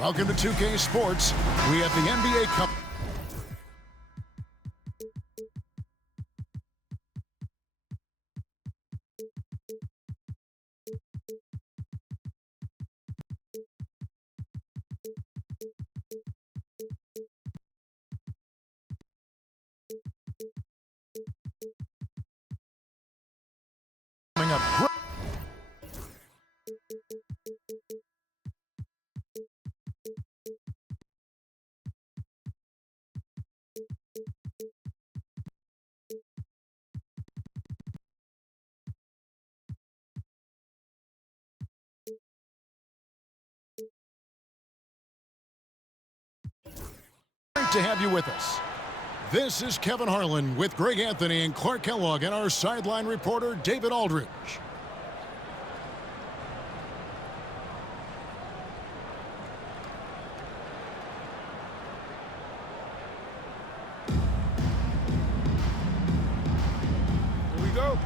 Welcome to 2K Sports. We have the NBA Cup. Coming up. Great to have you with us. This is Kevin Harlan with Greg Anthony and Clark Kellogg and our sideline reporter David Aldridge. Here we go.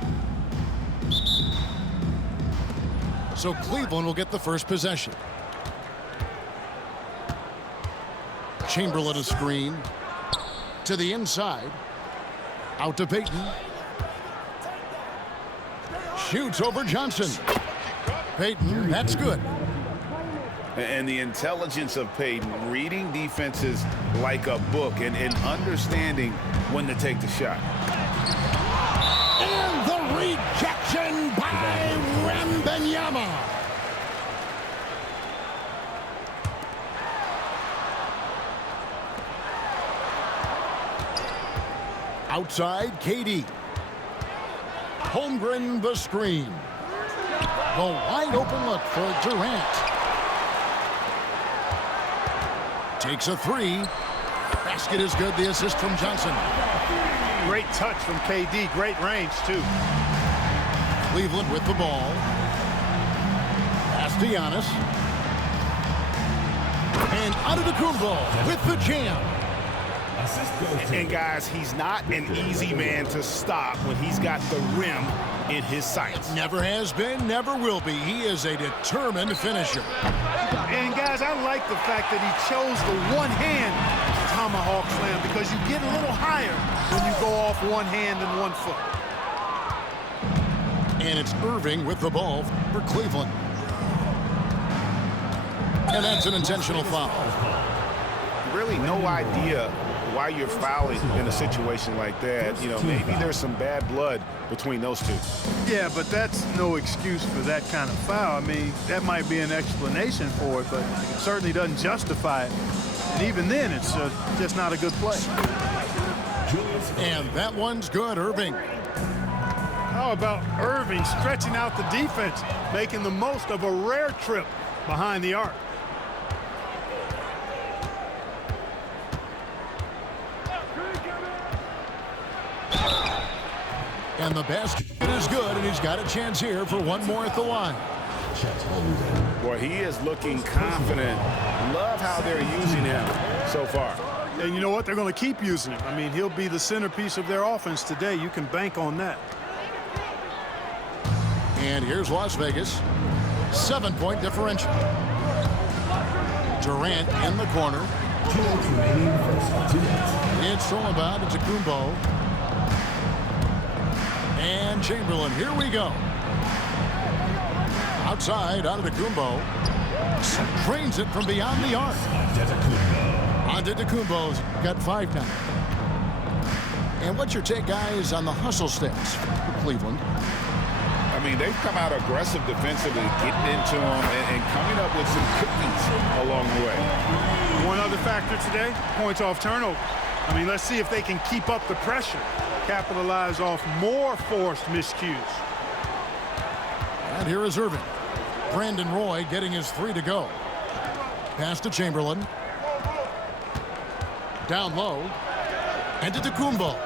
So Cleveland will get the first possession. Chamberlain a screen to the inside, out to Payton, shoots over Johnson. Payton, that's good. And the intelligence of Payton, reading defenses like a book and understanding when to take the shot. And the rejection by Wembanyama. Outside, KD. Holmgren the screen. The wide open look for Durant. Takes a three. Basket is good. The assist from Johnson. Great touch from KD. Great range, too. Cleveland with the ball. Pass to Giannis. And Antetokounmpo with the jam. And guys, he's not an easy man to stop when he's got the rim in his sights. Never has been, never will be. He is a determined finisher. And guys, I like the fact that he chose the one-hand tomahawk slam because you get a little higher when you go off one hand and 1 foot. And it's Irving with the ball for Cleveland. And that's an intentional foul. Really no idea why you're fouling in a situation like that. You know, maybe there's some bad blood between those two. Yeah, but that's no excuse for that kind of foul. I mean, that might be an explanation for it, but it certainly doesn't justify it. And even then, it's just not a good play. And that one's good, Irving. How about Irving stretching out the defense, making the most of a rare trip behind the arc? And the basket is good, and he's got a chance here for one more at the line. Boy, he is looking confident. Love how they're using him so far. And you know what? They're going to keep using him. I mean, he'll be the centerpiece of their offense today. You can bank on that. And here's Las Vegas. 7-point differential. Durant in the corner. It's thrown about Antetokounmpo. And Chamberlain, here we go. Outside, Antetokounmpo trains it from beyond the arc. Antetokounmpo's got 5 now. And what's your take, guys, on the hustle stats for Cleveland? I mean, they've come out aggressive defensively, getting into them and coming up with some cookies along the way. One other factor today, points off turnover. I mean, let's see if they can keep up the pressure, capitalize off more forced miscues. And here is Irving. Brandon Roy getting his 3 to go. Pass to Chamberlain. Down low. Antetokounmpo.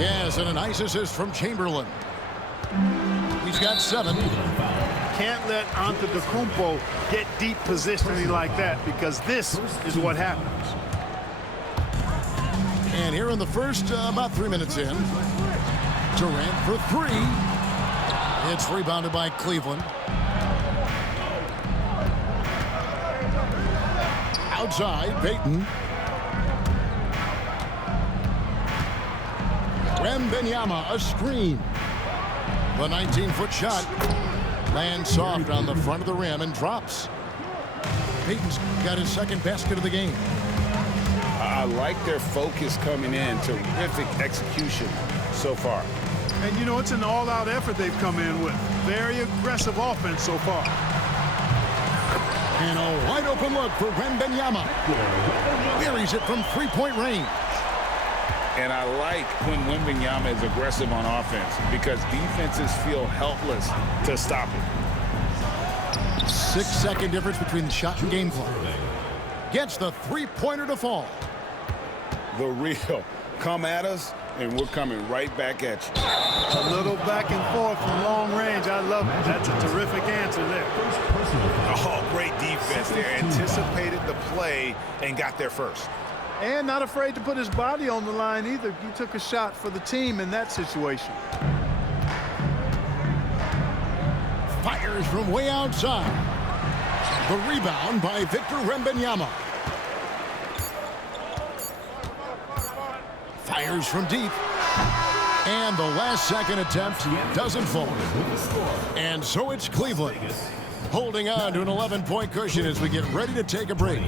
Yes, and a nice assist from Chamberlain. He's got 7. Can't let Antetokounmpo get deep positioning like that because this is what happens. And here in the first, about 3 minutes in, Durant for 3. It's rebounded by Cleveland. inside. Payton. Wembanyama, a screen. The 19-foot shot lands soft on the front of the rim and drops. Payton's got his second basket of the game. I like their focus coming in. Terrific execution so far. And, you know, it's an all-out effort they've come in with. Very aggressive offense so far. And a wide-open look for Wembanyama. Buries it from three-point range. And I like when Wembanyama is aggressive on offense because defenses feel helpless to stop it. 6-second difference between the shot and game clock. Gets the three-pointer to fall. The real. Come at us, and we're coming right back at you. A little back and forth from long range. I love it. That's a terrific answer there. Oh, great defense there. Anticipated the play and got there first. And not afraid to put his body on the line either. He took a shot for the team in that situation. Fires from way outside. The rebound by Victor Wembanyama. Fires from deep. And the last second attempt doesn't fall. And so it's Cleveland holding on to an 11-point cushion as we get ready to take a break.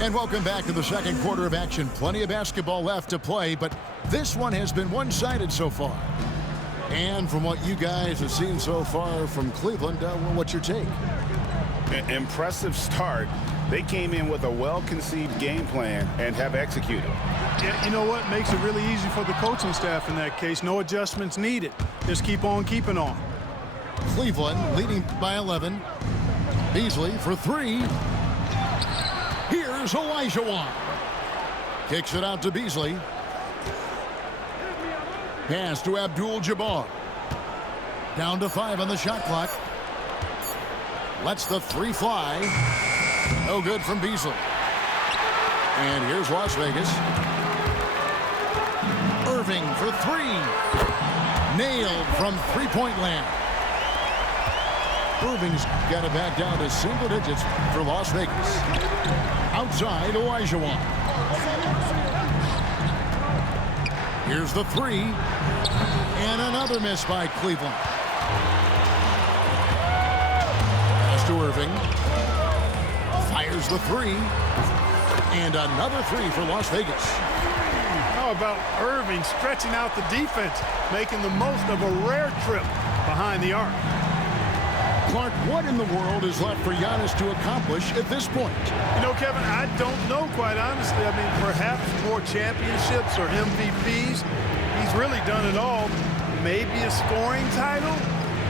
And welcome back to the second quarter of action. Plenty of basketball left to play, but this one has been one-sided so far. And from what you guys have seen so far from Cleveland, well, what's your take? Impressive start. They came in with a well-conceived game plan and have executed. Yeah, you know what? Makes it really easy for the coaching staff in that case. No adjustments needed. Just keep on keeping on. Cleveland leading by 11. Beasley for three. Here's Olajuwon. Kicks it out to Beasley. Pass to Abdul-Jabbar. Down to 5 on the shot clock. Lets the three fly. No good from Beasley. And here's Las Vegas. Irving for three. Nailed from three-point land. Irving's got it back down to single digits for Las Vegas. Outside, Olajuwon. Here's the three. And another miss by Cleveland. Pass to Irving. Fires the three. And another three for Las Vegas. How about Irving stretching out the defense, making the most of a rare trip behind the arc? Clark, what in the world is left for Giannis to accomplish at this point? You know, Kevin, I don't know, quite honestly. I mean, perhaps more championships or MVPs. He's really done it all. Maybe a scoring title,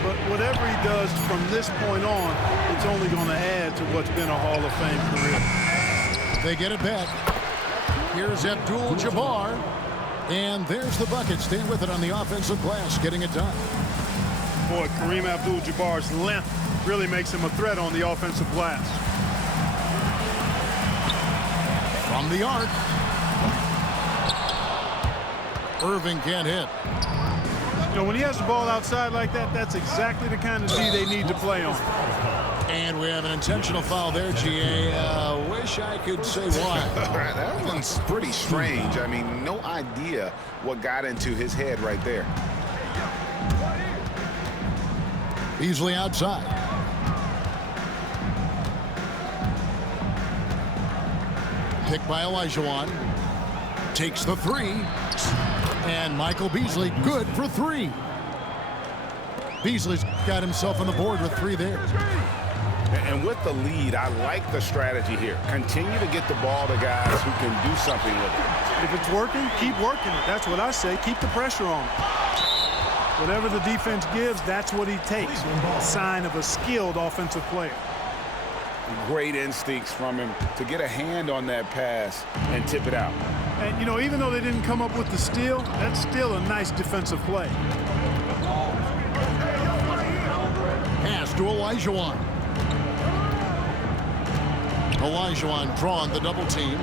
but whatever he does from this point on, it's only going to add to what's been a Hall of Fame career. They get it back. Here's Abdul-Jabbar. And there's the bucket. Stay with it on the offensive glass, getting it done. Boy, Kareem Abdul-Jabbar's length really makes him a threat on the offensive glass. From the arc. Irving can't hit. You know, when he has the ball outside like that, that's exactly the kind of D they need to play on. And we have an intentional foul there, GA. Wish I could say why. That one's pretty strange. I mean, no idea what got into his head right there. Beasley outside. Picked by Olajuwon. Takes the three. And Michael Beasley good for three. Beasley's got himself on the board with three there. And with the lead, I like the strategy here. Continue to get the ball to guys who can do something with it. If it's working, keep working it. That's what I say. Keep the pressure on. Whatever the defense gives, that's what he takes. A sign of a skilled offensive player. Great instincts from him to get a hand on that pass and tip it out. And, you know, even though they didn't come up with the steal, that's still a nice defensive play. Pass to Olajuwon. Olajuwon drawing the double team.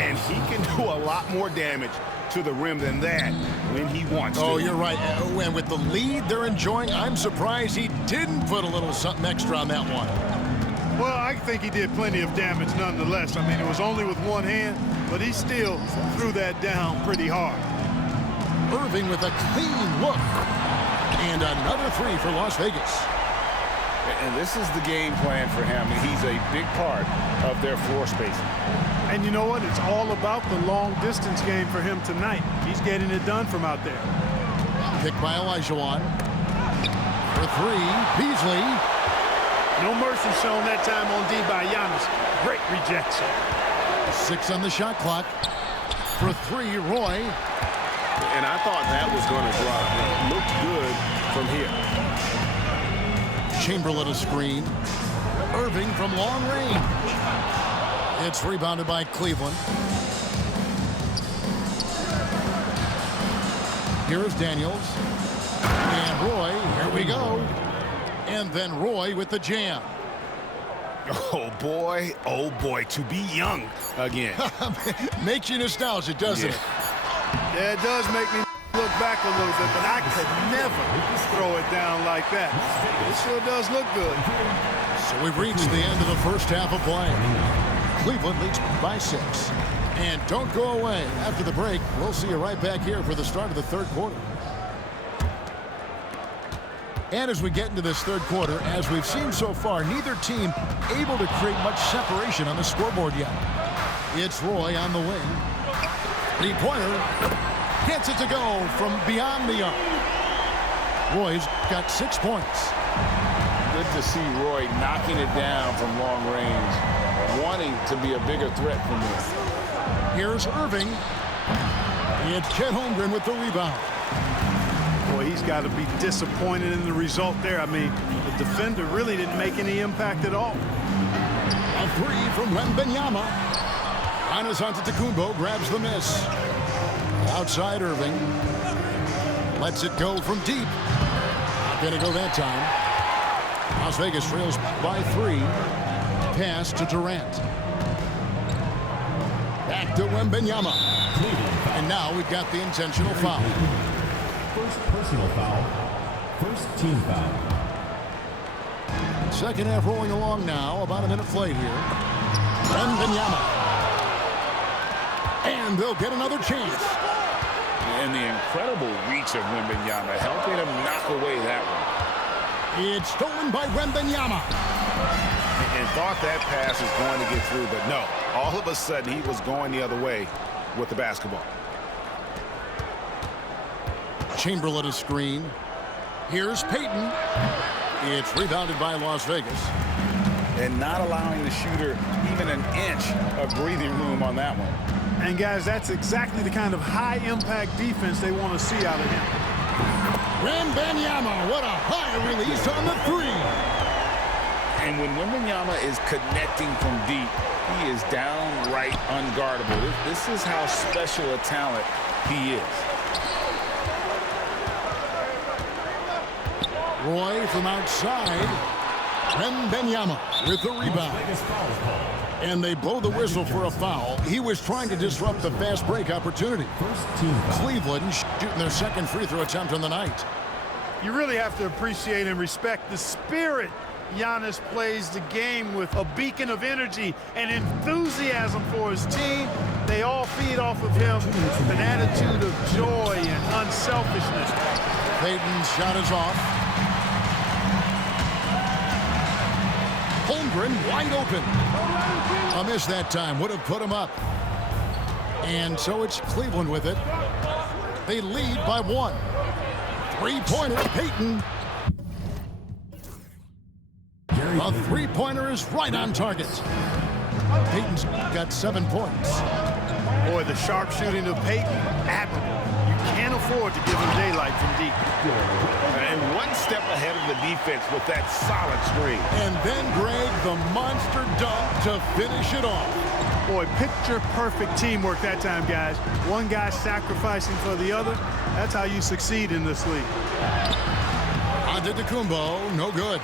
And he can do a lot more damage to the rim than that when he wants to. Oh, you're right. And with the lead they're enjoying, I'm surprised he didn't put a little something extra on that one. Well, I think he did plenty of damage nonetheless. I mean, it was only with one hand, but he still threw that down pretty hard. Irving with a clean look. And another three for Las Vegas. And this is the game plan for him. He's a big part of their floor spacing. And you know what? It's all about the long-distance game for him tonight. He's getting it done from out there. Picked by Olajuwon. For three, Beasley. No mercy shown that time on D by Giannis. Great rejection. 6 on the shot clock. For three, Roy. And I thought that was going to drop. It looked good from here. Chamberlain a screen. Irving from long range. It's rebounded by Cleveland. Here's Daniels. And Roy, here we go. And then Roy with the jam. Oh boy, to be young again. Makes you nostalgic, doesn't it? Yeah, it does make me look back a little bit, but I could never throw it down like that. It sure does look good. So we've reached the end of the first half of play. Cleveland leads by 6. And don't go away. After the break, we'll see you right back here for the start of the third quarter. And as we get into this third quarter, as we've seen so far, neither team able to create much separation on the scoreboard yet. It's Roy on the wing. Three-pointer. Gets it to go from beyond the arc. Roy's got 6 points. Good to see Roy knocking it down from long range, wanting to be a bigger threat from there. Here's Irving. It's Chet Holmgren with the rebound. Boy, he's got to be disappointed in the result there. I mean, the defender really didn't make any impact at all. A three from Wembanyama. Giannis Antetokounmpo grabs the miss. Outside Irving. Lets it go from deep. Not going to go that time. Las Vegas trails by 3. Pass to Durant. Back to Wembanyama. And now we've got the intentional foul. First personal foul. First team foul. Second half rolling along now. About a minute played here. Wembanyama. And they'll get another chance. And the incredible reach of Wembanyama, helping him knock away that one. It's stolen by Wembanyama. And thought that pass was going to get through, but no. All of a sudden, he was going the other way with the basketball. Chamberlain a screen. Here's Payton. It's rebounded by Las Vegas. And not allowing the shooter even an inch of breathing room on that one. And guys, that's exactly the kind of high-impact defense they want to see out of him. Wembanyama, what a high release on the three. And when Wembanyama is connecting from deep, he is downright unguardable. This is how special a talent he is. Roy from outside. Wembanyama with the rebound. And they blow the whistle for a foul. He was trying to disrupt the fast break opportunity. First team foul. Cleveland shooting their second free throw attempt on the night. You really have to appreciate and respect the spirit Giannis plays the game with, a beacon of energy and enthusiasm for his team. They all feed off of him with an attitude of joy and unselfishness. Payton's shot is off. Holmgren wide open. A miss that time would have put him up. And so it's Cleveland with it. They lead by 1. Three-pointer, Payton. A three-pointer is right on target. Payton's got 7 points. Boy, the sharp shooting of Payton, admirable. You can't afford to give him daylight from deep. And one step ahead of the defense with that solid screen. And then, Greg, the monster dunk to finish it off. Boy, picture-perfect teamwork that time, guys. One guy sacrificing for the other. That's how you succeed in this league. Antetokounmpo, no good.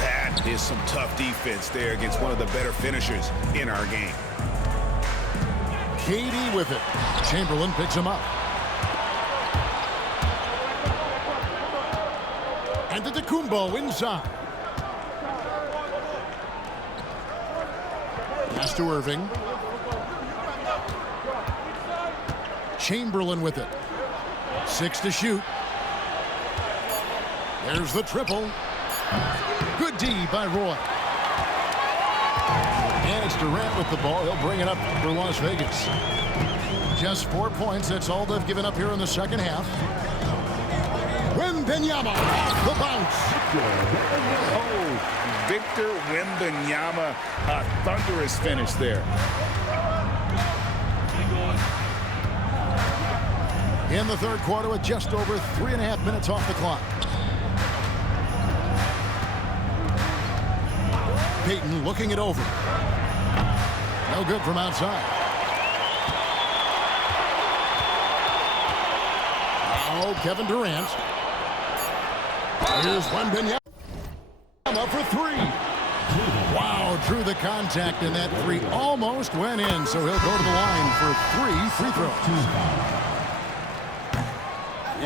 That is some tough defense there against one of the better finishers in our game. KD with it. Chamberlain picks him up. And to Kumbo inside. Pass to Irving. Chamberlain with it. 6 to shoot. There's the triple. Good D by Roy. And it's Durant with the ball. He'll bring it up for Las Vegas. Just 4 points. That's all they've given up here in the second half. Wembanyama off the bounce. Oh, Victor Wembanyama, a thunderous finish there. In the third quarter with just over 3.5 minutes off the clock. Payton looking it over. No good from outside. Oh, Kevin Durant. Here's Wembanyama for 3. Wow, drew the contact, and that 3 almost went in, so he'll go to the line for 3 free throws.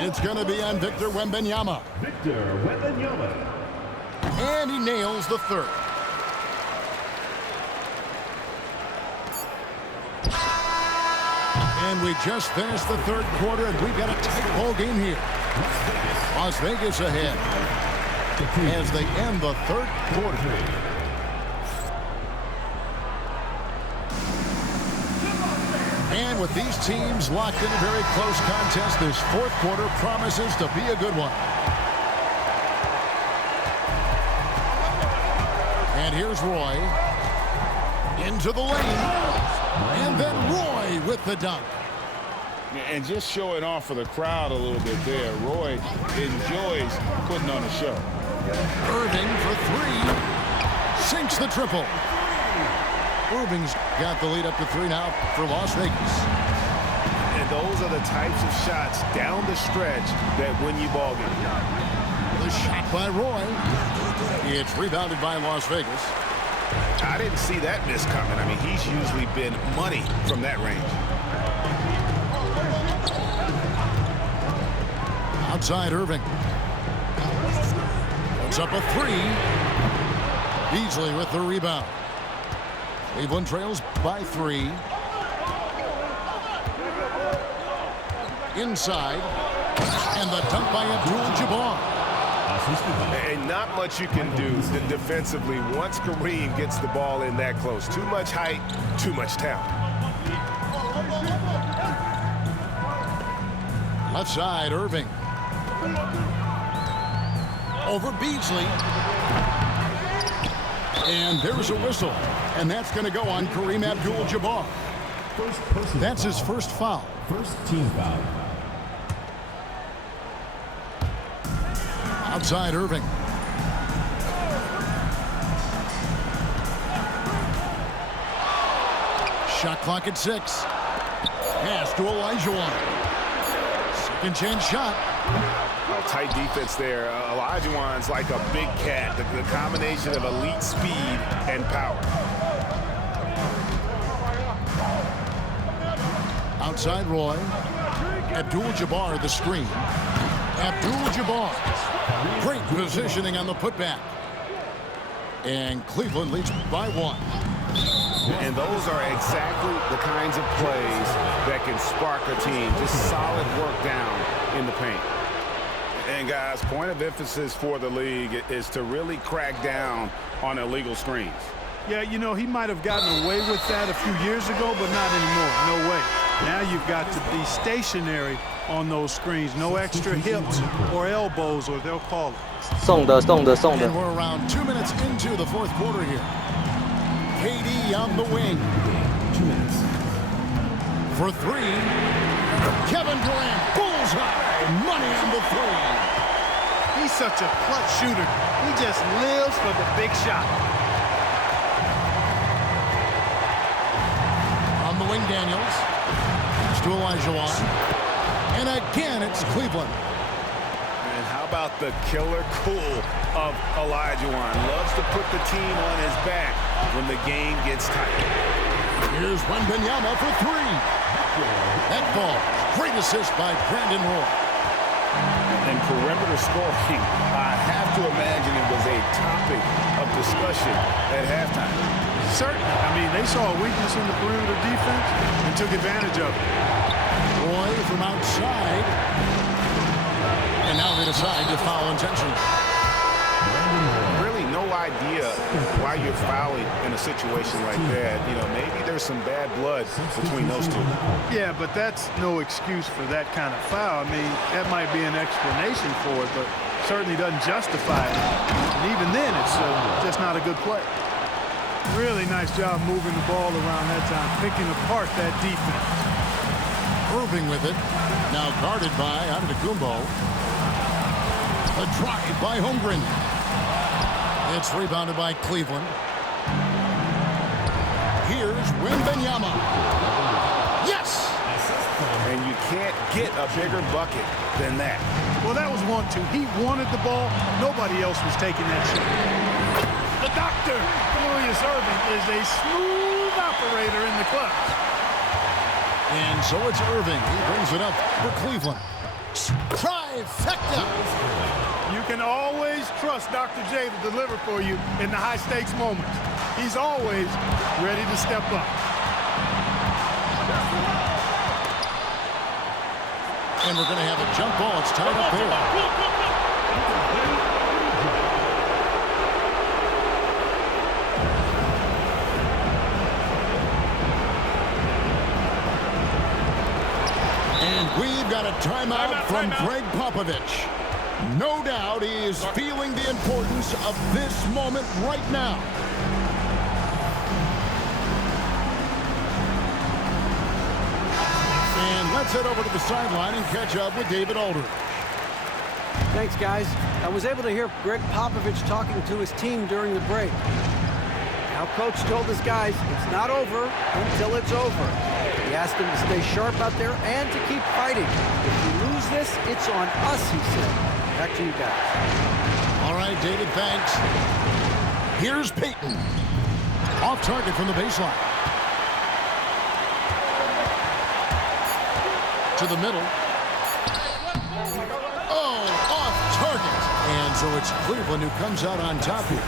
It's going to be on Victor Wembanyama. Victor Wembanyama. And he nails the third. And we just finished the third quarter, and we've got a tight ball game here. Las Vegas ahead as they end the third quarter. And with these teams locked in a very close contest, this fourth quarter promises to be a good one. And here's Roy into the lane. And then Roy with the dunk. And just showing off for the crowd a little bit there. Roy enjoys putting on a show. Irving for 3. Sinks the triple. Irving's got the lead up to 3 now for Las Vegas. And those are the types of shots down the stretch that win you ball games. The shot by Roy. It's rebounded by Las Vegas. I didn't see that miss coming. I mean, he's usually been money from that range. Outside Irving. Puts up a 3. Beasley with the rebound. Cleveland trails by 3. Inside. And the dunk by Abdul-Jabbar. And not much you can do defensively once Kareem gets the ball in that close. Too much height, too much talent. Left side, Irving. Over Beasley. And there's a whistle. And that's going to go on Kareem Abdul-Jabbar. That's his first foul. First team foul. Outside Irving. Shot clock at 6. Pass to Olajuwon. Second chance shot. A tight defense there. Olajuwon's like a big cat. The combination of elite speed and power. Outside Roy. Abdul-Jabbar the screen. Abdul-Jabbar. Great positioning on the putback. And Cleveland leads by 1. And those are exactly the kinds of plays that can spark a team. Just solid work down in the paint. And guys, point of emphasis for the league is to really crack down on illegal screens. Yeah, you know, he might have gotten away with that a few years ago, but not anymore. No way. Now you've got to be stationary on those screens. No extra hips or elbows, or they'll call it. And we're around 2 minutes into the fourth quarter here. KD on the wing. 2 minutes. For 3. Kevin Durant. Bullseye. Money on the 3. He's such a clutch shooter. He just lives for the big shot. On the wing, Daniels. It's to Olajuwon. And again, it's Cleveland. And how about the killer cool of Olajuwon? Loves to put the team on his back when the game gets tight. Here's Wembanyama for three. That ball. Great assist by Brandon Roy. And perimeter scoring, I have to imagine it was a topic of discussion at halftime. Certainly. I mean, they saw a weakness in the perimeter defense and took advantage of it. Roy from outside. And now they decide to foul intentionally. Really no idea why you're fouling in a situation like that. You know, maybe there's some bad blood between those two. Yeah, but that's no excuse for that kind of foul. I mean, that might be an explanation for it, but certainly doesn't justify it. And even then, it's just not a good play. Really nice job moving the ball around that time, picking apart that defense. Irving with it. Now guarded by Antetokounmpo. A drive by Holmgren. It's rebounded by Cleveland. Here's Wembanyama. Yes! And you can't get a bigger bucket than that. Well, that was 1-2. He wanted the ball. Nobody else was taking that shot. The doctor, Julius Irving, is a smooth operator in the clutch. And so it's Irving. He brings it up for Cleveland. Trifecta! You can always trust Dr. J to deliver for you in the high-stakes moments. He's always ready to step up. And we're going to have a jump ball. It's tied up there. And we've got a timeout from Greg Popovich. No doubt he is feeling the importance of this moment right now. And let's head over to the sideline and catch up with David Aldridge. Thanks, guys. I was able to hear Greg Popovich talking to his team during the break. Now, Coach told his guys it's not over until it's over. He asked them to stay sharp out there and to keep fighting. If we lose this, it's on us, he said. Back to you guys. All right, David, thanks. Here's Payton. Off target from the baseline. To the middle. Oh, off target. And so it's Cleveland who comes out on top here.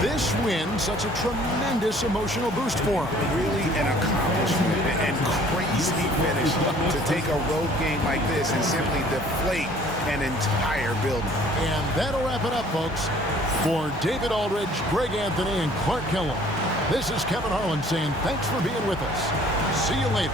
This win, such a tremendous emotional boost for him. Really an accomplishment and crazy finish to take a road game like this and simply deflate an entire building. And that'll wrap it up, folks. For David Aldridge, Greg Anthony, and Clark Kellogg, this is Kevin Harlan saying thanks for being with us. See you later.